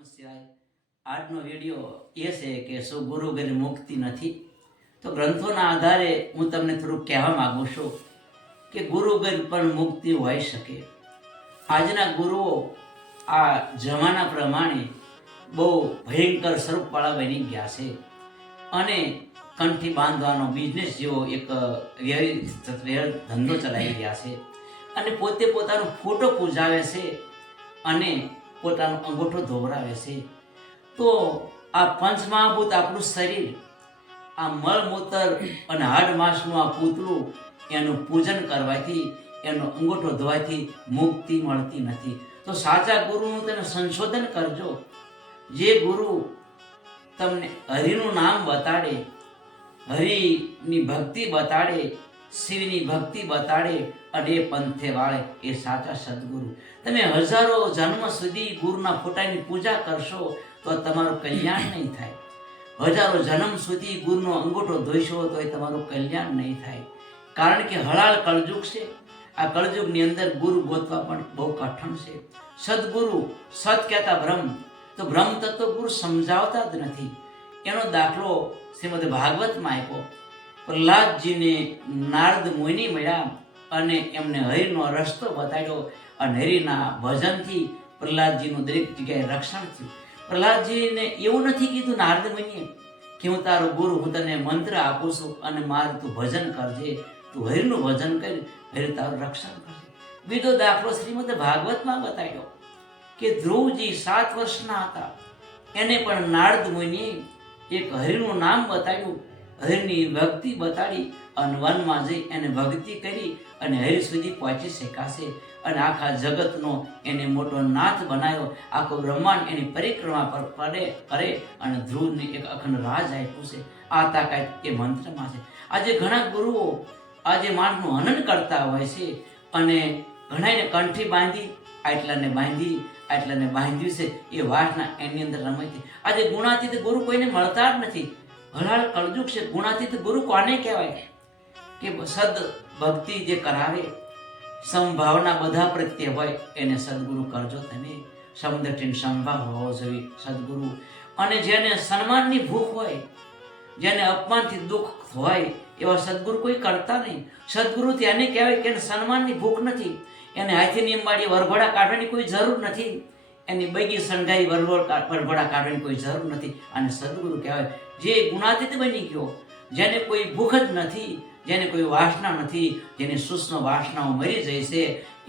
નમસ્કાર. આજનો વિડીયો એ છે કે શું ગુરુ વગર મુક્તિ નથી. તો ગ્રંથોના આધારે હું તમને થોડુંક કહેવા માંગુ છું કે ગુરુ વગર પણ મુક્તિ હોઈ શકે. આજના ગુરુઓ આ જમાના પ્રમાણે બહુ ભયંકર સ્વરૂપવાળા બની ગયા છે અને કંઠી બાંધવાનો બિઝનેસ જેવો એક ધંધો ચલાવી રહ્યા છે અને પોતે પોતાનો ફોટો પૂજાવે છે અને પોતાનો અંગૂઠો ધોવરાવે છે. તો આ પંચમહાભૂત આપણું શરીર, આ મળમૂત્ર અને હાડ માંસનું આ પૂતળું, એનું પૂજન કરવાથી, એનો અંગૂઠો ધોવાથી મુક્તિ મળતી નથી. તો સાચા ગુરુનું તમે સંશોધન કરજો. જે ગુરુ તમને હરિનું નામ બતાડે, હરિની ભક્તિ બતાડે, શિવની ભક્તિ બતાડે અને એ પંથે વાળે, એ સાચા સદગુરુ. તમે હજારો જન્મ સુધી ગુરુના ફોટાની પૂજા કરશો તો તમારું કલ્યાણ નહીં થાય. હજારો જન્મ સુધી ગુરુનો અંગૂઠો ધોઈશો તો એ તમારું કલ્યાણ નહીં થાય. કારણ કે હળાળ કળજુગ છે. આ કળજુગની અંદર ગુરુ ગોતવા પણ બહુ કઠણ છે. સદગુરુ, સત કહેતા બ્રહ્મ, તો બ્રહ્મ તત્વ ગુરુ સમજાવતા જ નથી. એનો દાખલો શ્રીમદ ભાગવતમાં આપ્યો. પ્રહલાદજીને નારદ મુનિ મળ્યા અને એમને હરિનો રસ્તો બતાડ્યો અને હરિના ભજનથી પ્રહલાદજીનું દરેક જગ્યાએ રક્ષણ થયું. પ્રહલાદજીને એવું નથી કીધું નારદ મુનિએ કે હું તારો ગુરુ, હું તને મંત્ર આપું છું અને મારું તું ભજન કરજે, તું હરિનું ભજન કરી, હરિ તારું રક્ષણ કરજે. બીજો દાખલો શ્રીમદ ભાગવતમાં બતાડ્યો કે ધ્રુવજી 7 વર્ષના હતા, એને પણ નારદ મુનિએ એક હરિનું નામ બતાવ્યું, હરિની ભક્તિ બતાડી અને વનમાં જઈ એને ભક્તિ કરી અને હરિ સુધી પહોંચી શકાશે. અને આખા જગતનો એને મોટો નાથ બનાવ્યો. આખો બ્રહ્માંડ એની પરિક્રમા પર કરે અને ધ્રુવને એક અખંડ રાજ આપ્યું છે. આ તાકાત એ મંત્રમાં છે. આજે ઘણા ગુરુઓ આજે માણસનું હનન કરતા હોય છે અને ઘણાને કંઠી બાંધી, આટલાને બાંધ્યું છે. એ વાસના એની અંદર રમે છે. આજે ગુણાતીત ગુરુ કોઈને મળતા જ નથી. હળાળ કળજુગ છે. ગુણાતીત ગુરુ કોને કહેવાય? કે સદ ભક્તિ જે કરાવે, સંભાવના બધા પ્રત્યે હોય, એને સદગુરુ કરજો તમે. સમદટીન સંભાવ હોવો જોઈએ સદગુરુ. અને જેને સન્માનની ભૂખ હોય, જેને અપમાનથી દુઃખ હોય, એવા સદગુરુ કોઈ કરતા નહીં. સદગુરુ તેને કહેવાય કે એને સન્માનની ભૂખ નથી. એને હાથીની અંબાડી વરઘોડા કાઢવાની કોઈ જરૂર નથી. એની બૈગી શણગાઈ વરઘોડા કાઢવાની કોઈ જરૂર નથી. અને સદગુરુ કહેવાય જે ગુણાતીત બની ગયો, જેને કોઈ ભૂખ જ નથી, જેને કોઈ વાસના નથી, જેની સૂક્ષ્મ વાસનાઓ મરી જાય છે,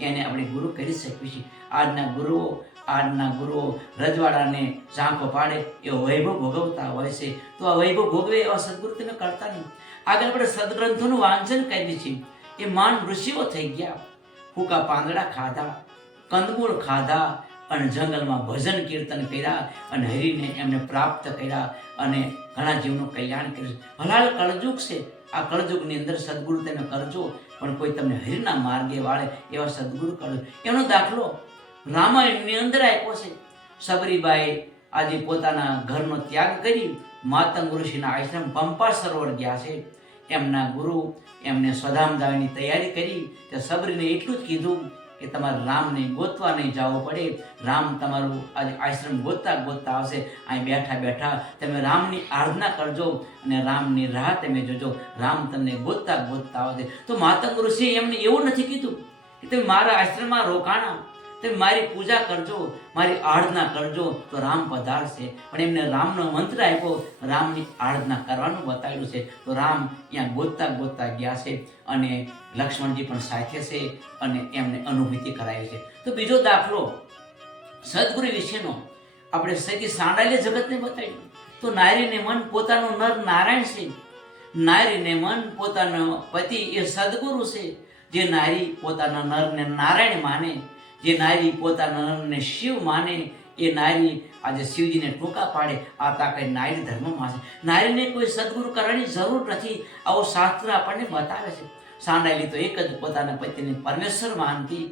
એને આપણે ગુરુ કરી શકીએ છીએ. આજના ગુરુઓ રજવાડાને ઝાંખો પાડે એવો વૈભવ ભોગવતા હોય છે. તો આ વૈભવ ભોગવે એવા સદગુરુ તમે કરતા નહીં. આગળ આપણે સદગ્રંથોનું વાંચન કરીએ છીએ. એ માન ઋષિઓ થઈ ગયા. ફૂકા પાંદડા ખાધા, કંદમૂળ ખાધા અને જંગલમાં ભજન કીર્તન કર્યા અને હરિને એમને પ્રાપ્ત કર્યા અને ઘણા જીવનું કલ્યાણ કર્યું. હલાલ કળજુગ છે. આ કળજુગની અંદર સદગુરુ તમે કરજો, પણ કોઈ તમને હરિના માર્ગે વાળે એવા સદગુરુ કરજો. એનો દાખલો રામાયણની અંદર આપ્યો છે. સબરીબાઈ આજે પોતાના ઘરનો ત્યાગ કરી માતંગ ઋષિના આશ્રમ પંપા સરોવર ગયા છે. એમના ગુરુ એમને સ્વધામ જવાની તૈયારી કરી. તે સબરીને એટલું જ કીધું કે તમારે રામને ગોતવા નહીં જવું પડે. રામ તમારું આજે આશ્રમ ગોતતા આવશે. અહીં બેઠા બેઠા તમે રામની આરાધના કરજો અને રામની રાહ તમે જોજો. રામ તમને ગોતતા આવશે. તો માતંગ ઋષિએ એમને એવું નથી કીધું કે તમે મારા આશ્રમમાં રોકાણા, તમે મારી પૂજા કરજો, મારી આરાધના કરજો તો રામ પધારશે. પણ એમને રામનો મંત્ર આપ્યો, રામની આરાધના કરવાનું બતાવ્યું છે. તો રામ ત્યાં ગોતતા ગયા છે અને લક્ષ્મણજી પણ સાથે છે અને એમને અનુભૂતિ કરાવી છે. તો બીજો દાખલો સદગુરુ વિશેનો આપણે સતી સાંડાલ્ય જગતને બતાવ્યું. તો નારીને મન પોતાનો નર નારાયણ છે. નારીને મન પોતાનો પતિ એ સદગુરુ છે. જે નારી પોતાના નરને નારાયણ માને, જે નારી પોતાના નરને શિવ માને, એ નારી આજે શિવજીને ટૂંકા પાડે. આ તાકાત નારી ધર્મમાં છે. નારીને કોઈ સદગુરુ કરવાની જરૂર નથી. આવું શાસ્ત્ર આપણને બતાવે છે. સાંડાલી તો એક જ પોતાના પતિને પરમેશ્વર માનતી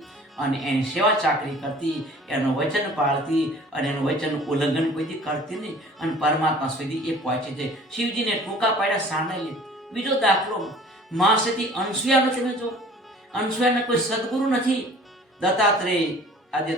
અને એની સેવા ચાકરી કરતી, એનું વચન પાળતી અને એનું વચન ઉલ્લંઘન કોઈથી કરતી નહીં અને પરમાત્મા સુધી એ પહોંચી જાય. શિવજીને ટૂંકા પાડ્યા સાંડાલી. બીજો દાખલો મા સતી અનસુયાનો તમે જો. અનસુયાને કોઈ સદગુરુ નથી. દત્તાત્રેય આજે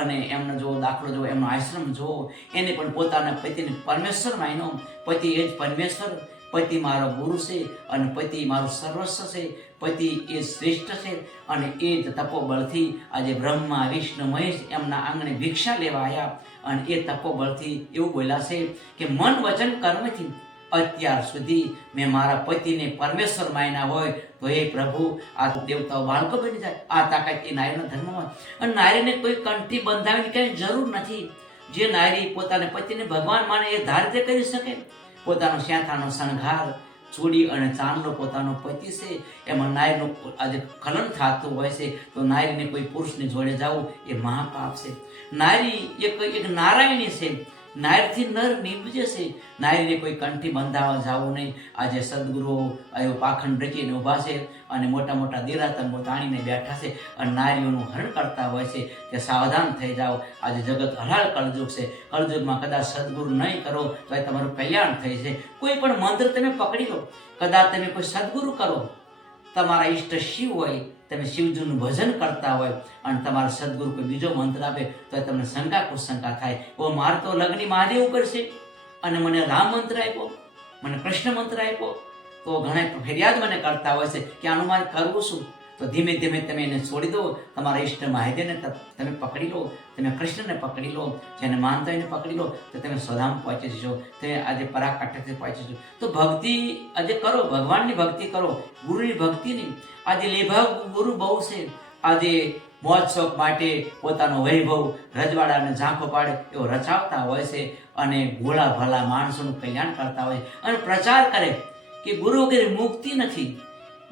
અને એમનો જો દાખલો જો એમનો આશ્રમ જો એને પણ પોતાના પતિને પરમેશ્વર માન્યો. પતિ એ જ પરમેશ્વર, પતિ મારો ગુરુ છે અને પતિ મારું સર્વસ્વ છે, પતિ એ શ્રેષ્ઠ છે. અને એ જ તપોબળથી આજે બ્રહ્મા વિષ્ણુ મહેશ એમના આંગણે ભિક્ષા લેવા આવ્યા અને એ તપોબળથી એવું બોલ્યા છે કે મન વચન કર્મથી અત્યાર સુધી મેં મારા પતિને પરમેશ્વર માન્યા હોય તો એ પ્રભુ આ દેવતાઓ બાળકો બની જાય. આ તાકાત એ નારીના ધર્મમાં. અને નારીને કોઈ કંઠી બંધાવીને કઈ જરૂર નથી. જે નારી પોતાના પતિને ભગવાન માને એ ધાર્ય કરી શકે. પોતાનો શ્યાથાનો શણગાર, ચૂડી અને ચાંદલો પોતાનો પતિ છે, એમાં નારીનું આજે ખલન થતું હોય છે તો નારીને કોઈ પુરુષની જોડે જવું એ મહાપાપ છે. નારી એક નારાયણી છે. નારીથી નર નીપજે છે. નારીને કોઈ કંઠી બંધાવા જવું નહીં. આજે સદગુરુઓ પાખંડ રચીને ઊભા છે અને મોટા મોટા દેરાતંબો તાણીને બેઠા છે અને નારીઓનું હરણ કરતા હોય છે કે સાવધાન થઈ જાઓ. આજે જગત હરાળ કળજુગ છે. કળજુગમાં કદાચ સદગુરુ નહીં કરો તો એ તમારું કલ્યાણ થઈ છે. કોઈ પણ મંત્ર તમે પકડી લો, કદાચ તમે કોઈ સદગુરુ કરો, તમારા ઈષ્ટ શિવ હોય, તમે શિવજીનું ભજન કરતા હોય અને તમારા સદગુરુ કોઈ બીજો મંત્ર આપે તો તમને શંકા કુશંકા થાય. ઓ મારે તો લગ્ન મહાદેવ ઉપર છે અને મને રામ મંત્ર આપ્યો, મને કૃષ્ણ મંત્ર આપ્યો, તો ઘણા ફરિયાદ મને કરતા હોય છે કે આનું મારે કરવું શું? તો ધીમે ધીમે તમે એને છોડી દો. તમારા ઈષ્ટ મહાદેવને તમે પકડી લો, તમે કૃષ્ણને પકડી લો, જેને માનતા એને પકડી લો તો તમે સ્વધામ પહોંચી જશો. તમે આજે પરાકાષ્ઠાથી પહોંચી જશો. તો ભક્તિ આજે કરો, ભગવાનની ભક્તિ કરો, ગુરુની ભક્તિ નહીં. આજે લેભાવ ગુરુ બહુ છે. આજે મોજ શોખ માટે પોતાનો વૈભવ રજવાડાને ઝાંખો પાડે એવો રચાવતા હોય છે અને ભોળા ભલા માણસોનું કલ્યાણ કરતા હોય અને પ્રચાર કરે કે ગુરુ વગેરે મુક્તિ નથી,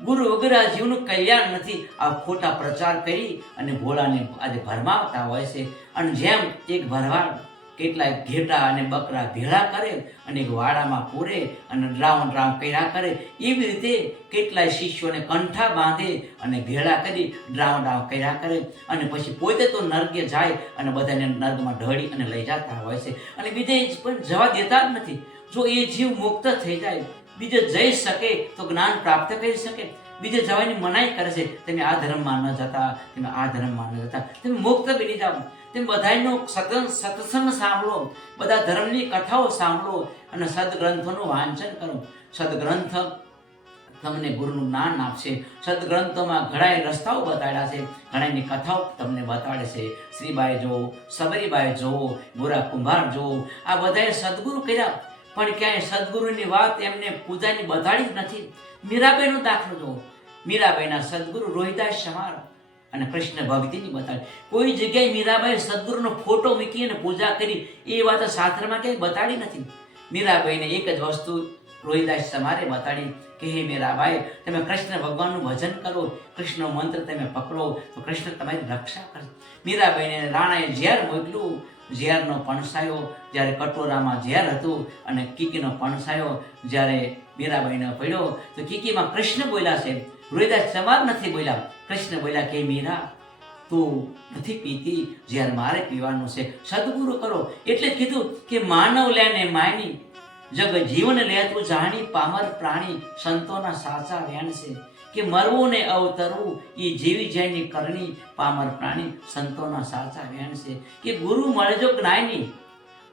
ગુરુ વગેરે આ જીવનું કલ્યાણ નથી. આ ખોટા પ્રચાર કરી અને ભોળાને આજે ભરમાવતા હોય છે. અને જેમ એક ભરવાડ કેટલાય ઘેટા અને બકરા ભેળા કરે અને એક વાડામાં પૂરે અને રાઉન્ડ કર્યા કરે, એવી રીતે કેટલાય શિષ્યોને કંઠા બાંધે અને ભેળા કરી રાઉન્ડ કર્યા કરે અને પછી પોતે તો નર્કે જાય અને બધાને નર્કમાં ઢળી અને લઈ જતા હોય છે અને બીજે પણ જવા દેતા જ નથી. જો એ જીવ મુક્ત થઈ જાય, બીજે જઈ શકે તો જ્ઞાન પ્રાપ્ત કરી શકે. બીજે જવાની મનાઈ કરે છે, તમે આ ધર્મમાં ન જતા, તમે આ ધર્મમાં ન જતા, તમે મુક્ત બની જાઓ. તમે બધાનો સત્સંગ સાંભળો, બધા ધર્મની કથાઓ સાંભળો અને સદગ્રંથોનું વાંચન કરો. સદગ્રંથ તમને ગુરુનું જ્ઞાન આપશે. સદગ્રંથોમાં ઘણા રસ્તાઓ બતાડ્યા છે, ઘણાની કથાઓ તમને બતાડે છે. શ્રીબાઈ જોવો, સબરીબાઈ જોવો, ગોરા કુંભાર જોવો, આ બધાએ સદગુરુ કર્યા પણ ક્યાંય સદગુરુની વાત એમને પૂજાની બતાડી જ નથી. મીરાબાઈનો દાખલો જોવો, મીરાબાઈના સદગુરુ રોહિદાસ સમાર અને કૃષ્ણ ભક્તિની બતાડી. કોઈ જગ્યાએ મીરાબાઈ સદગુરુનો ફોટો મૂકી અને પૂજા કરી એ વાત શાસ્ત્રમાં ક્યાંય બતાડી નથી. મીરાબાઈને એક જ વસ્તુ રોહિદાસ સમારે બતાડી કે હે મીરાબાઈ, તમે કૃષ્ણ ભગવાનનું ભજન કરો, કૃષ્ણનો મંત્ર તમે પકડો તો કૃષ્ણ તમારી રક્ષા કરશે. મીરાબાઈને રાણાએ ઝેર મોકલ્યું, ઝેરનો પણસાયો જ્યારે કટોરામાં ઝેર હતું અને કીકીનો પણસાયો જ્યારે મીરાબાઈને પડ્યો તો કીકીમાં કૃષ્ણ બોલ્યા છે, રોહિદાસ સમાર નથી બોલ્યા. કૃષ્ણ બોલ્યા કે મીરા, તું નથી પીતી, ઝેર મારે પીવાનું છે, સદગુરુ કરો. એટલે કીધું કે માનવ લેને માની, જગ જીવન લે તું જાણી, પામર પ્રાણી સંતોના સાચા વેણ છે. કે મરવું ને અવતરવું એ જીવી જયની કરણી, પામર પ્રાણી સંતોના સાચા વેણ છે. કે ગુરુ મળજો જ્ઞાની,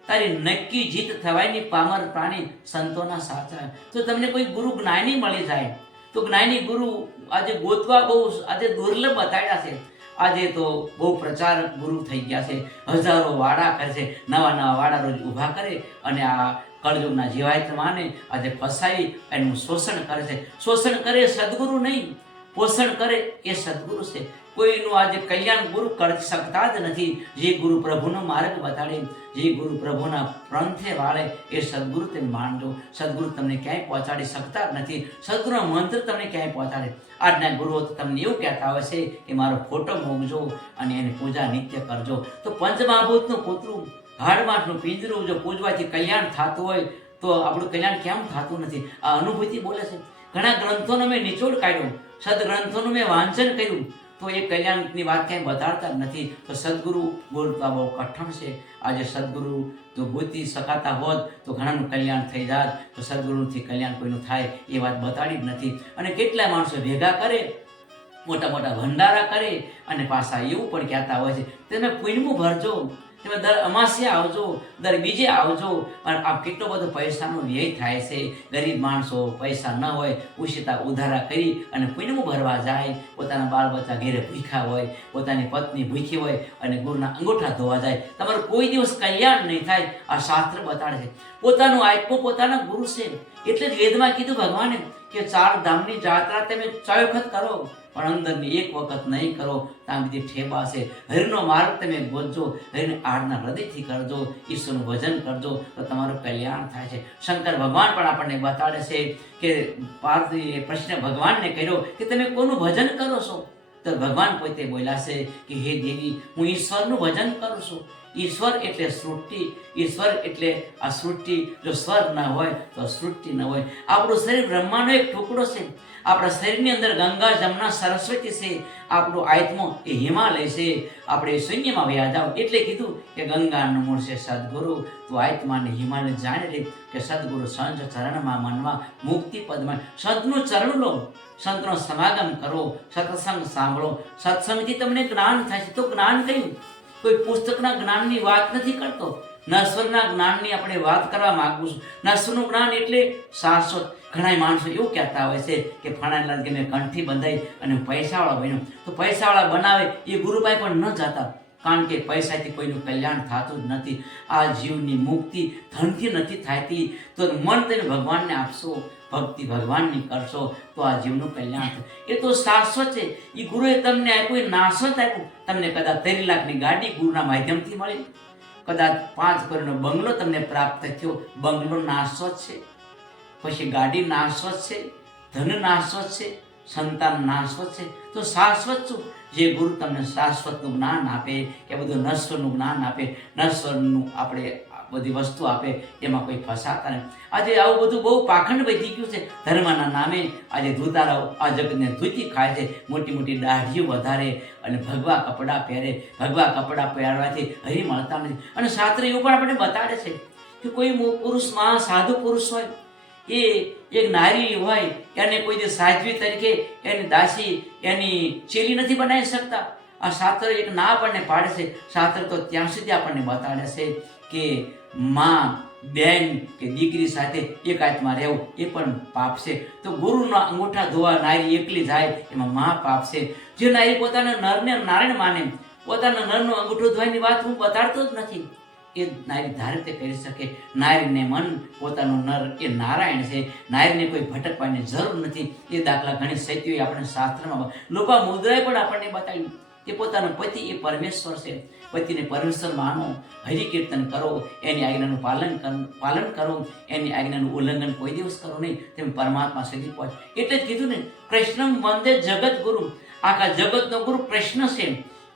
તારી નક્કી જીત થવાયની, પામર પ્રાણી સંતોના સાચા. તો તમને કોઈ ગુરુ જ્ઞાની મળી જાય તો જ્ઞાની ગુરુ આજે ગોતવા બહુ આજે દુર્લભ બતાડ્યા છે. આજે તો બહુ પ્રચારક ગુરુ થઈ ગયા છે. હજારો વાડા કરે છે, નવા નવા વાડા રોજ ઊભા કરે અને આ કળયુગના જીવાયત માને આજે ફસાવી એનું શોષણ કરે છે. શોષણ કરે સદગુરુ નહીં, પોષણ કરે એ સદગુરુ છે. કોઈનું આજે કલ્યાણ ગુરુ કરી શકતા જ નથી. જે ગુરુ પ્રભુનો માર્ગ બતાડે, જે ગુરુ પ્રભુના પંથે વાળે એ સદગુરુ તમે માનજો. સદગુરુ તમને ક્યાંય પહોંચાડી શકતા જ નથી. સદગુરુનો મંત્ર તમને ક્યાંય પહોંચાડે. આજના ગુરુઓ તમને એવું કહેતા હોય છે કે મારો ફોટો મૂકજો અને એની પૂજા નિત્ય કરજો. તો પંચમહાભૂતનું પુતરું, હાડમાટનું પિંજરું જો પૂજવાથી કલ્યાણ થતું હોય તો આપણું કલ્યાણ કેમ થતું નથી? આ અનુભૂતિ બોલે છે. ઘણા ગ્રંથોનો મેં નિચોડ કાઢ્યો, સદગ્રંથોનું મેં વાંચન કર્યું તો એ કલ્યાણની વાત ક્યાંય બતાડતા જ નથી. તો સદગુરુ બોલતા બહુ કઠણ છે. આજે સદગુરુ જો ગોતી શકાતા હોત તો ઘણાનું કલ્યાણ થઈ જાત. તો સદગુરુથી કલ્યાણ કોઈનું થાય એ વાત બતાડી જ નથી. અને કેટલાય માણસો ભેગા કરે મોટા મોટા ભંડારા કરે અને પાછા એવું પણ કહેતા હોય છે તમે પુણ્યનું ભરજો, તમે દર અમાસે આવજો, દર બીજે આવજો. પણ આ કેટલો બધો પૈસાનો વ્યય થાય છે. ગરીબ માણસો પૈસા ન હોય, ઉછીતા ઉધારા કરી અને પુણ્યનું ભરવા જાય. પોતાના બાળ બચ્ચા ઘેરે ભૂખ્યા હોય, પોતાની પત્ની ભૂખી હોય અને ગુરુના અંગૂઠા ધોવા જાય. તમારું કોઈ દિવસ કલ્યાણ નહીં થાય. આ શાસ્ત્ર બતાડે છે. પોતાનું આત્મો પોતાના ગુરુ છે. એટલે જ વેદમાં કીધું ભગવાને કે 4 ધામની યાત્રા તમે 4 વખત કરો, પણ અંદરની એક વખત નહીં કરો. ત્યાં બધી ઠેબા છે. હરિનો માર્ગ તમે ગોતજો, હરિને આડના હૃદયથી કરજો, ઈશ્વરનું ભજન કરજો તો તમારું કલ્યાણ થાય છે. શંકર ભગવાન પણ આપણને બતાડે છે કે પાર્વતીએ પ્રશ્ન ભગવાનને કર્યો કે તમે કોનું ભજન કરો છો? તો ભગવાન પોતે બોલ્યા છે કે હે દેવી, હું ઈશ્વરનું ભજન કરું છું. ઈશ્વર એટલે સૃષ્ટિ, ઈશ્વર એટલે આ સૃષ્ટિ. જો સ્વર ન હોય તો સૃષ્ટિ ન હોય. આપણું શરીર બ્રહ્માંડનો એક ટુકડો છે. આપણા શરીરની અંદર ગંગા, જમના, સરસ્વતી છે. આપણું આત્મો એ હિમાલય છે. આપણે શૂન્યમાં વ્યા જાવ એટલે કીધું કે ગંગાનું મૂળ છે સદગુરુ. તો આત્માને હિમાલય જાણી લે કે સદગુરુ સંત ચરણમાં મનવા મુક્તિ પદમાં. સંતનું ચરણ લો, સંતનો સમાગમ કરો, સત્સંગ સાંભળો. સત્સંગથી તમને જ્ઞાન થાય છે. તો જ્ઞાન કયું? કોઈ પુસ્તકના જ્ઞાનની વાત નથી કરતો. નશ્વરના જ્ઞાનની આપણે વાત કરવા માંગુ છું. નશ્વરનું જ્ઞાન એટલે શાશ્વત. ઘણા માણસો એવું કહેતા હોય છે કે ફણાલાલ કે મેં કંઠી બંધાઈ અને પૈસાવાળા બન્યો. તો પૈસાવાળા બનાવે એ ગુરુભાઈ પણ ન જાતા, કારણ કે પૈસાથી કોઈનું કલ્યાણ થતું જ નથી. આ જીવની મુક્તિ ધનથી નથી થતી. તો મન તમે ભગવાનને આપશો, ભક્તિ ભગવાનની કરશો તો આ જીવનું કલ્યાણ થાય. એ તો શાશ્વત છે. એ ગુરુએ તમને આપ્યું, એ નાશવત આપ્યું. તમને કદાચ 3 લાખની ગાડી ગુરુના માધ્યમથી મળી, કદાચ 5 કરોડનો બંગલો તમને પ્રાપ્ત થયો. બંગલો નાશવત છે, પછી ગાડી નાશવત છે, ધન નાશવત છે, સંતાન નાશવત છે. તો શાશ્વત શું? જે ગુરુ તમને શાશ્વતનું જ્ઞાન આપે, કે બધું નશ્વરનું જ્ઞાન આપે, નશ્વરનું આપણે બધી વસ્તુ આપે, એમાં કોઈ ફસાતા નહીં. આજે આવું બધું બહુ પાખંડ વધી ગયું છે. ધર્મના નામે આજે ધૂતારાઓ આ જગતને ધૂતી ખાય છે. મોટી મોટી દાઢીઓ વધારે અને ભગવા કપડાં પહેરે. ભગવા કપડાં પહેરવાથી હરી મળતા નથી. અને શાસ્ત્ર એવું પણ આપણે બતાડે છે કે કોઈ પુરુષમાં સાધુ પુરુષ હોય, એ એક નારી હોય, એને કોઈ દિવસ સાધ્વી તરીકે એની દાસી, એની ચેલી નથી બનાવી શકતા. આ શાસ્ત્ર એક ના આપણને પાડે છે. શાસ્ત્ર તો ત્યાં સુધી આપણને બતાડે છે કે માં, બેન કે દીકરી સાથે એક આત્મા રહેવું એ પણ પાપ છે. તો ગુરુના અંગૂઠા ધોવા નારી એકલી જાય એમાં મહા પાપ છે. જે નારી પોતાના નરને નારાયણ માને, પોતાના નરનો અંગૂઠો ધોવાની વાત હું બતાડતો જ નથી. એ નારી ધારે તે કરી શકે. નારીને મન પોતાનું નર એ નારાયણ છે. નારીને કોઈ ભટકવાની જરૂર નથી. એ દાખલા ઘણી સત્યોએ આપણે શાસ્ત્રમાં લોકો મુદ્રાએ પણ આપણને બતાવ્યું કે પોતાનો પતિ એ પરમેશ્વર છે. પતિને પરમેશ્વર માનો, હરિકીર્તન કરો, એની આજ્ઞાનું પાલન કરો, એની આજ્ઞાનું ઉલ્લંઘન કોઈ દિવસ કરો નહીં. તમે પરમાત્મા સુધી પહોંચો. એટલે જ કીધું ને, કૃષ્ણ વંદે જગત ગુરુ. આખા જગતનો ગુરુ કૃષ્ણ છે.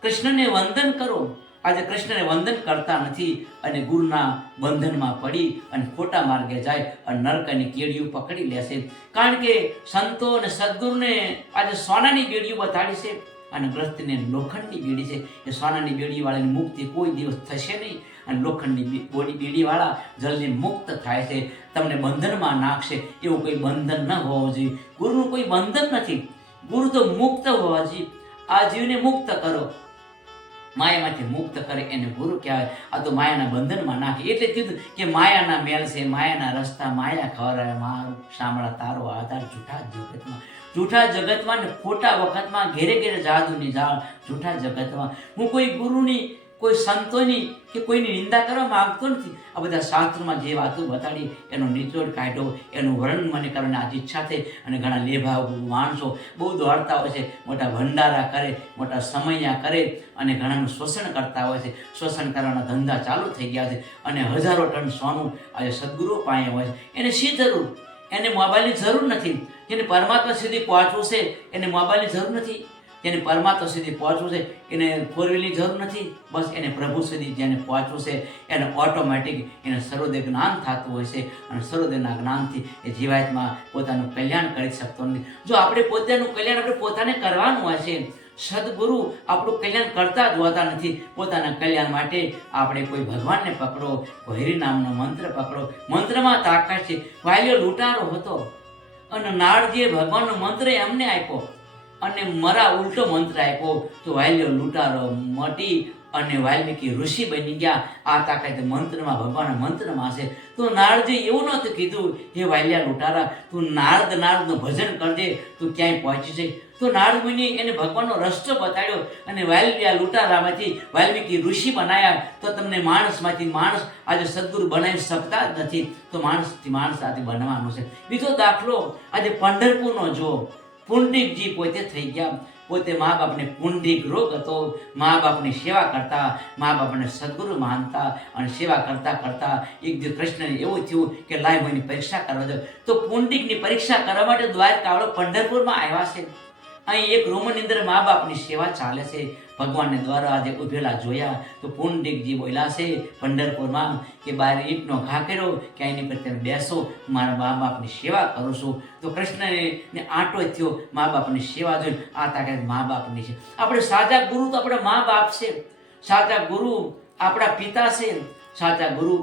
કૃષ્ણને વંદન કરો. આજે કૃષ્ણને વંદન કરતા નથી અને ગુરુના બંધનમાં પડી અને ખોટા માર્ગે જાય અને નરકની કેડીઓ પકડી લેશે. કારણ કે સંતો અને સદગુરુને આજે સોનાની બેડીઓ બતાડી છે અને ગ્રસ્તને લોખંડની બેડી છે. એ સોનાની બેડીવાળાની મુક્તિ કોઈ દિવસ થશે નહીં અને લોખંડની બેડીવાળા જલ્દી મુક્ત થાય છે. તમને બંધનમાં નાખશે. એવું કોઈ બંધન ન હોવું જોઈએ. ગુરુનું કોઈ બંધન નથી. ગુરુ તો મુક્ત હોવા જોઈએ. આ જીવને મુક્ત કરો, માયામાંથી મુક્ત કરે એને ગુરુ કહેવાય. આ તો માયાના બંધનમાં નાખે. એટલે કીધું કે માયાના મેલ છે, માયાના રસ્તા, માયા ખવરાવે મારું, સાંભળા તારો આધાર જૂઠા જગતમાં. જૂઠા જગતમાં ને ખોટા વખતમાં ઘેરે ઘેરે જાદુની જાળ. જૂઠા જગતમાં હું કોઈ ગુરુની, કોઈ સંતોની કે કોઈની નિંદા કરવા માંગતો નથી. આ બધા શાસ્ત્રમાં જે વાતો બતાડી એનો નિચોડ કાઢ્યો, એનું વર્ણન મને કરવાની આજ ઈચ્છા થઈ. અને ઘણા લેભા માણસો બહુ દોડતા હોય છે, મોટા ભંડારા કરે, મોટા સમૈયા કરે અને ઘણાનું શોષણ કરતા હોય છે. શોષણ કરવાના ધંધા ચાલુ થઈ ગયા છે અને હજારો ટન સોનું આજે સદગુરુઓ પાસે હોય છે. એને શી જરૂર? એને મોબાઈલની જરૂર નથી. જેને પરમાત્મા સુધી પહોંચવું છે એને મોબાઈલની જરૂર નથી. જેને પરમાત્મા સુધી પહોંચવું છે એને ફોરવ્હીલની જરૂર નથી. બસ એને પ્રભુ સુધી જેને પહોંચવું છે એને ઓટોમેટિક એને સર્વદેવ જ્ઞાન થતું હોય છે અને સર્વદેવના જ્ઞાનથી એ જીવાત્મા પોતાનું કલ્યાણ કરી શકતો નથી. જો આપણે પોતાનું કલ્યાણ આપણે પોતાને કરવાનું હોય છે. સદગુરુ આપણું કલ્યાણ કરતા જ હોતા નથી. પોતાના કલ્યાણ માટે આપણે કોઈ ભગવાનને પકડો, કોઈ હરિનામનો મંત્ર પકડો. મંત્રમાં તાકાત છે. વાલ્યો લૂંટારો હતો અને નારદજીએ ભગવાનનો મંત્ર એમને આપ્યો અને મરા ઉલટો મંત્ર આપ્યો તો વાલ્યો લૂંટારો મટી અને વાલ્મીકી ઋષિ બની ગયા. આ તાકાત મંત્રમાં, ભગવાનના મંત્રમાં છે. તો નારદજી એવું નહોતું કીધું હે વાલ્યા લૂંટારા, તું નારદનું ભજન કરજે, તું ક્યાંય પહોંચી જાય. તો નારદ મુનિએ એને ભગવાનનો રસ્તો બતાવ્યો અને વાલ્યા લૂંટારામાંથી વાલ્મીકી ઋષિ બનાવ્યા. તો તમને માણસમાંથી માણસ આજે સદગુરુ બનાવી શકતા જ નથી, તો માણસથી માણસ આજે બનવાનું છે. બીજો દાખલો આજે પંઢરપુરનો જો, પુંડરીકજી પોતે થઈ ગયા. પોતે મા બાપને પુંડરીક રોગ હતો, મા બાપની સેવા કરતા, મા બાપને સદગુરુ માનતા અને સેવા કરતા કરતા એક દિવસ કૃષ્ણને એવું થયું કે લાય મને પરીક્ષા કરવા દો. તો પુંડરીકની પરીક્ષા કરવા માટે દ્વારકાવાળો પંઢરપુરમાં આવ્યા છે. અહીં એક રૂમની અંદર મા બાપની સેવા ચાલે છે. ભગવાનને દ્વારા આજે ઉભેલા જોયા તો પુંડરીકજી બોલ્યા છે પંઢરપુરમાં કે બહાર ઈંટનો ઘા કર્યો કે એની પર તમે બેસો, મારા મા બાપની સેવા કરું છું. તો કૃષ્ણને આંટો થયો મા બાપની સેવા જોઈને. આ તાકાત મા બાપની છે. આપણે સાચા ગુરુ તો આપણા મા બાપ છે, સાચા ગુરુ આપણા પિતા છે, સાચા ગુરુ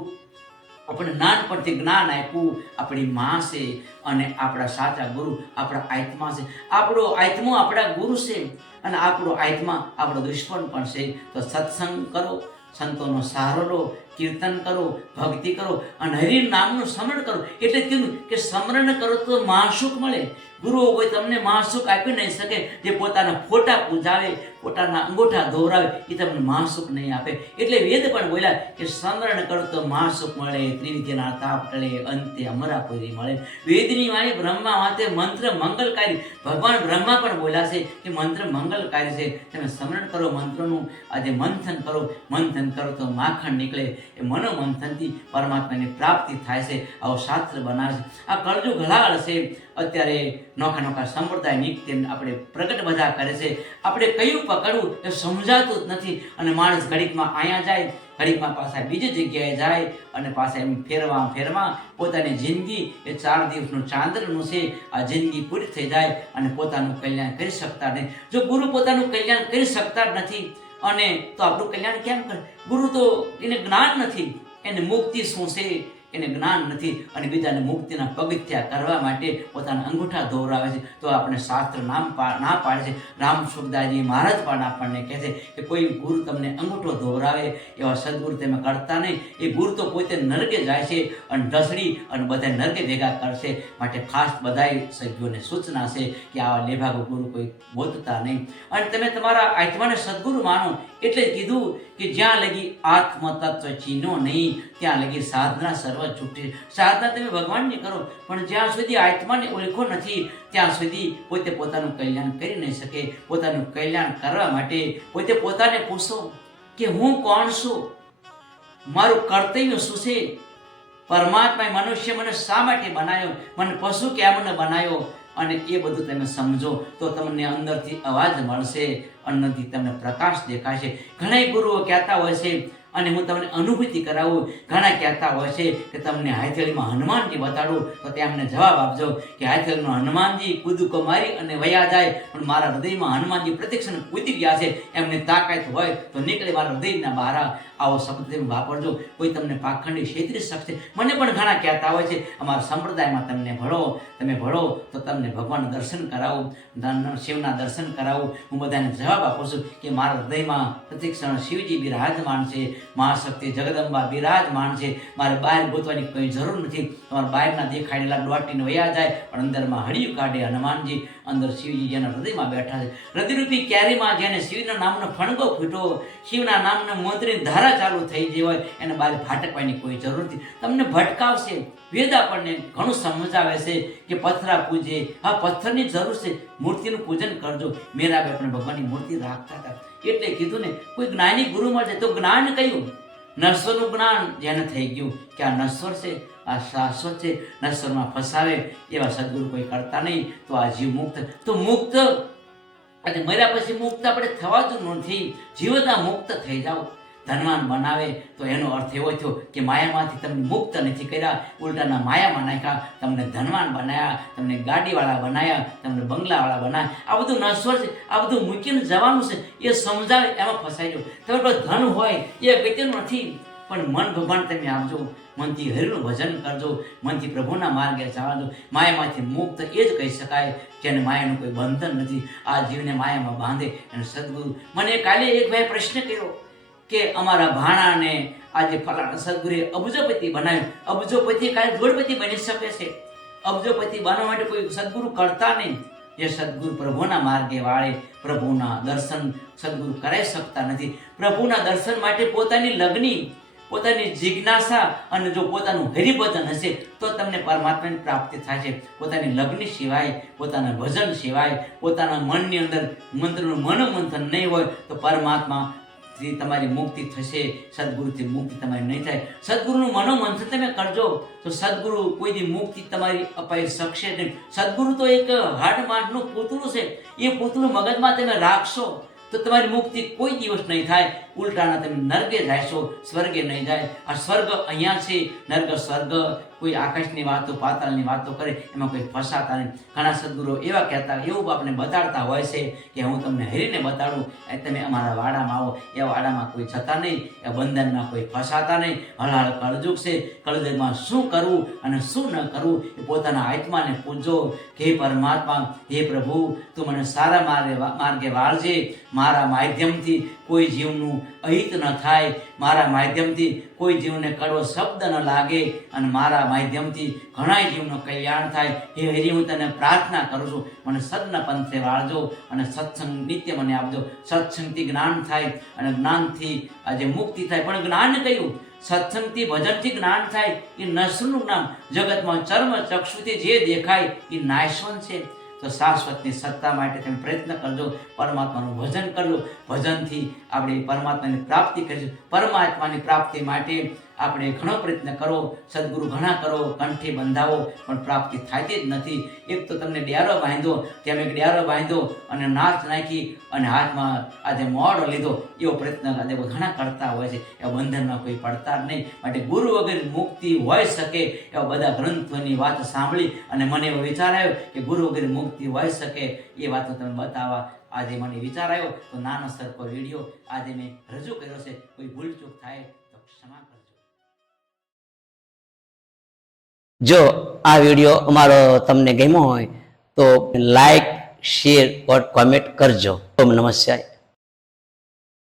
આપણે નાનપણથી જ્ઞાન આપ્યું આપણી માં છે, અને આપણા સાચા ગુરુ આપણા આત્મા છે. આપણો આત્મા આપણા ગુરુ છે અને આપણો આત્મા આપણો દુશ્મન પણ છે. તો સત્સંગ કરો, સંતોનો સહારો લો, કીર્તન કરો, ભક્તિ કરો અને હરિ નામનું સ્મરણ કરો. એટલે કીધું કે સ્મરણ કરો તો મહાસુખ મળે. ગુરુઓ કોઈ તમને મહાસુખ આપી નહીં શકે. જે પોતાના ફોટા પૂજાવે, પોતાના અંગૂઠા દોરાવે, એ તમને મહાસુખ નહીં આપે. એટલે વેદ પણ બોલ્યા કે સ્મરણ કરો તો મહાસુખ મળે, ત્રિવિધ્યના તાપ ટળે, અંતે અમરાપુરી મળે. વેદની વાણી બ્રહ્મા વાતે મંત્ર મંગલકારી. ભગવાન બ્રહ્મા પણ બોલ્યા છે કે મંત્ર મંગલકારી છે. તમે સ્મરણ કરો મંત્રનું, આજે મંથન કરો, મંથન કરો તો માખણ નીકળે. એ મનોમંથનથી પરમાત્માની પ્રાપ્તિ થાય છે. આવો શાસ્ત્ર બનાવે છે. આ કળજુગ ઘલાળ છે. અત્યારે નોખા નોખા સંપ્રદાય નિત્ય આપણે પ્રગટ બધા કરે છે. આપણે કયું પકડવું એ સમજાતું જ નથી. અને માણસ ઘડીકમાં અહીંયા જાય, ઘડીકમાં પાછા બીજી જગ્યાએ જાય અને પાછા એમ ફેરવા પોતાની જિંદગી એ 4 દિવસનું ચાંદ્રનું છે. આ જિંદગી પૂરી થઈ જાય અને પોતાનું કલ્યાણ કરી શકતા નહીં. જો ગુરુ પોતાનું કલ્યાણ કરી શકતા જ નથી અને તો આપણું કલ્યાણ કેમ કરે? ગુરુ તો એને જ્ઞાન નથી, એને મુક્તિ શું છે એને જ્ઞાન નથી, અને બીજાને મુક્તિના પગથિયા કરવા માટે પોતાના અંગૂઠા દોરાવે છે. તો આપણે શાસ્ત્ર ના પાડે છે. રામ સુખદાસજી મહારાજ પણ આપણને કહે છે કે કોઈ ગુરુ તમને અંગૂઠો દોરાવે એવા સદગુરુ તમે કરતા નહીં. એ ગુરુ તો પોતે નરકે જાય છે અને ઢસડી અને બધા નરકે ભેગા કરશે. માટે ખાસ બધાય સભ્યોને સૂચના છે કે આવા લેભાગુ ગુરુ કોઈ ગોતતા નહીં. અને તમે તમારા આત્માને સદગુરુ માનો. એટલે કીધું કે જ્યાં લગી આત્મતત્વ ચીનો નહીં ત્યાં લગી સાધના સર્વ છૂટે. સાધના તમે ભગવાનની કરો, પણ જ્યાં સુધી આત્માને ઓળખો નથી ત્યાં સુધી પોતે પોતાનું કલ્યાણ કરી નહીં શકે. પોતાનું કલ્યાણ કરવા માટે પોતે પોતાને પૂછો કે હું કોણ છું, મારું કર્તવ્ય શું છે. પરમાત્માએ મનુષ્ય મને શા માટે બનાવ્યો, મને પશુ કેમ મને બનાવ્યો, અને એ બધું તમે સમજો તો તમને અંદરથી અવાજ મળશે, અંદરથી તમને પ્રકાશ દેખાશે. ઘણા ગુરુઓ કહેતા હોય છે અને હું તમને અનુભૂતિ કરાવું. ઘણા કહેતા હોય છે કે તમને હાથેળીમાં હનુમાનજી બતાડું, તો તેમને જવાબ આપજો કે હાથેળીમાં હનુમાનજી કૂદકો મારી અને વયા જાય, પણ મારા હૃદયમાં હનુમાનજી પ્રત્યક્ષ કૂદી ગયા છે. એમની તાકાત હોય તો નીકળે મારા હૃદયના બહાર. આવો શબ્દ તમે વાપરજો. કોઈ તમને પાખંડી છેતરી શકશે. મને પણ ઘણા કહેતા હોય છે અમારા સંપ્રદાયમાં તમે ભળો તો તમને ભગવાનનું દર્શન કરાવું, શિવના દર્શન કરાવું. હું બધાને જવાબ આપું છું કે મારા હૃદયમાં પ્રતિક્ષણ શિવજી બિરાજમાન છે, મહાશક્તિ જગદંબા બિરાજમાન છે. મારે બહાર ગોતવાની કોઈ જરૂર નથી. તમારા બહારના દેખાડેલા દોટીને વયા જાય, પણ અંદરમાં હળિયું કાઢે હનુમાનજી. અંદર શિવજી જેના હૃદયમાં બેઠા છે. હૃદયરૂપી ક્યારીમાં જેને શિવના નામનો ફણગો ફૂટ્યો, શિવના નામનો મંત્રની ધારા ચાલુ થઈ ગઈ હોય, એને બહાર ભાટકવાની કોઈ જરૂર નથી. તમને ભટકાવશે. વેદ આપણને ઘણું સમજાવે છે કે પથરા પૂજે. હા, પથ્થરની જરૂર છે, મૂર્તિનું પૂજન કરજો. મેરાબાઈ પણ ભગવાનની મૂર્તિ રાખતા હતા. એટલે કીધું ને કોઈ જ્ઞાની ગુરુ મળશે તો જ્ઞાન કયું? નશ્વરનું જ્ઞાન જેને થઈ ગયું કે આ નશ્વર છે, આ શાશ્વત છે, નશ્વરમાં ફસાવે એવા સદગુરુ કોઈ કરતા નહીં. તો આ જીવ મુક્ત. તો મુક્ત અને મર્યા પછી મુક્ત આપણે થવાતું નથી. જીવતા મુક્ત થઈ જાઓ. ધનવાન બનાવે તો એનો અર્થ એવો થયો કે માયામાંથી તમને મુક્ત નથી કર્યા, ઉલટાના માયામાં નાખ્યા. તમને ધનવાન બનાવ્યા, તમને ગાડીવાળા બનાવ્યા, તમને બંગલાવાળા બનાવ્યા. આ બધું નશ્વર છે. આ બધું મૂકીને જવાનું છે. એ સમજાવે એમાં ફસાઈ જાવ. તમારે પાસે ધન હોય એ અગત્યનું નથી, પણ મન ભગવાન તમે આપજો, મનથી હરિનું ભજન કરજો, મનથી પ્રભુના માર્ગે ચાલજો. માયામાંથી મુક્ત એ જ કહી શકાય જેને માયાનું કોઈ બંધન નથી. આ જીવને માયામાં બાંધે અને સદગુરુ. મને કાલે એક ભાઈ પ્રશ્ન કર્યો કે અમારા ભાણાને આજે ફલાણા સદગુરુએ અબજોપતિ બનાવ્યું. અબજોપતિ કાલે જોડપતિ બની શકે છે. અબજોપતિ બનવા માટે કોઈ સદગુરુ કરતા નહીં. જે સદગુરુ પ્રભુના માર્ગે વાળે, પ્રભુના દર્શન સદગુરુ કરાવી શકતા નથી. પ્રભુના દર્શન માટે પોતાની લગ્ની, પોતાની જિજ્ઞાસા અને જો પોતાનું હરિભજન હશે તો તમને પરમાત્માની પ્રાપ્તિ થાય છે. પોતાની લગ્ન સિવાય, પોતાના ભજન સિવાય, પોતાના મનની અંદર મંત્રનું મનોમંથન નહીં હોય તો પરમાત્મા તમારી મુક્તિ થશે, સદગુરુથી મુક્તિ તમારી નહીં થાય. સદગુરુનું મનોમંથન તમે કરજો તો સદગુરુ કોઈ દી મુક્તિ તમારી અપાઈ શકશે નહીં. સદગુરુ તો એક હાડમાટનું પૂતળું છે. એ પૂતળું મગજમાં તમે રાખશો તો તમારી મુક્તિ કોઈ દિવસ નહીં થાય. ઉલટાના તમે નર્ગે જાયશો, સ્વર્ગે નહીં જાય. આ સ્વર્ગ અહીંયા છે, નર્ગ સ્વર્ગ કોઈ આકાશની વાતો, પાતાળની વાતો કરે એમાં કોઈ ફસાતા નહીં. ઘણા સદગુરુઓ એવા કહેતા, એવું આપણે બતાડતા હોય છે કે હું તમને હરીને બતાડું, તમે અમારા વાડામાં આવો. એ વાડામાં કોઈ જતા નહીં, એ બંધનમાં કોઈ ફસાતા નહીં. હળહળ કળજુગ છે. કળજુગમાં શું કરવું અને શું ન કરવું એ પોતાના આત્માને પૂછજો કે હે પરમાત્મા, હે પ્રભુ, તું મને સારા માર્ગે વાળજે. મારા માધ્યમથી કોઈ જીવનું અહિત ન થાય, મારા માધ્યમથી કોઈ જીવને કડવો શબ્દ ન લાગે અને મારા માધ્યમથી ઘણા જીવનું કલ્યાણ થાય. હે હરિ, હું તને પ્રાર્થના કરું છું, મને સદના પંથે વાળજો અને સત્સંગ નિત્ય મને આપજો. સત્સંગથી જ્ઞાન થાય અને જ્ઞાનથી આજે મુક્તિ થાય. પણ જ્ઞાન કયું? સત્સંગથી ભજનથી જ્ઞાન થાય. એ નશ્વરનું નામ. જગતમાં ચર્મ ચક્ષુથી જે દેખાય એ નાશવંત છે. તો શાશ્વતની સત્તા માટે તમે પ્રયત્ન કરજો, પરમાત્માનું ભજન કરજો. ભજનથી આપણે પરમાત્માની પ્રાપ્તિ કરીશું. પરમાત્માની પ્રાપ્તિ માટે આપણે ઘણો પ્રયત્ન કરો, સદગુરુ ઘણા કરો, કંઠી બંધાવો, પણ પ્રાપ્તિ થતી જ નથી. એક તો તમને ડ્યારો બાંધ્યો, તેમ એક ડ્યારો બાંધ્યો અને નાચ નાખી અને હાથમાં આજે મોડો લીધો, એવો પ્રયત્ન આજે ઘણા કરતા હોય છે. એવા બંધનમાં કોઈ પડતા જ નહીં. માટે ગુરુ વગર મુક્તિ હોઈ શકે એવા બધા ગ્રંથોની વાત સાંભળી અને મને એવો વિચાર આવ્યો કે ગુરુ વગર મુક્તિ હોઈ શકે એ વાતો તમે બતાવવા આજે મને વિચાર આવ્યો. તો નાનો સરખો વિડીયો આજે મેં રજૂ કર્યો છે. કોઈ ભૂલચૂક થાય તો ક્ષમા કરજો. જો આ વિડીયો અમારો તમને ગમ્યો હોય તો લાઈક, શેર और કોમેન્ટ કરજો. ઓમ નમઃ શિવાય.